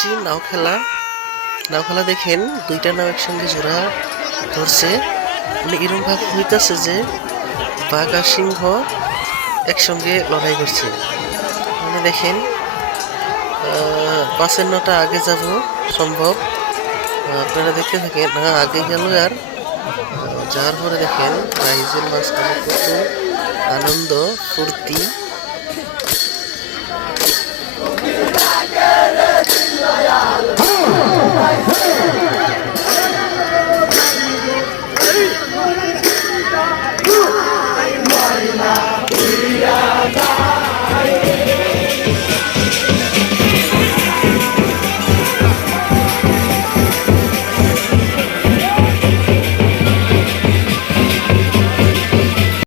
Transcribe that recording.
করছি নাও খেলা। নাও খেলা দেখেন, দুইটা নাও একসঙ্গে জোড়া ধরছে। মানে এরকম ভাব হইতাছে যে বাঘ আর সিংহ একসঙ্গে লড়াই করছে। মানে দেখেন, ৫-৯টা আগে যাব সম্ভব। আপনারা দেখতে থাকেন। হ্যাঁ, আগে গেল। আর যাওয়ার পরে দেখেন প্রাইজের মাঝখানে কত আনন্দ ফুর্তি।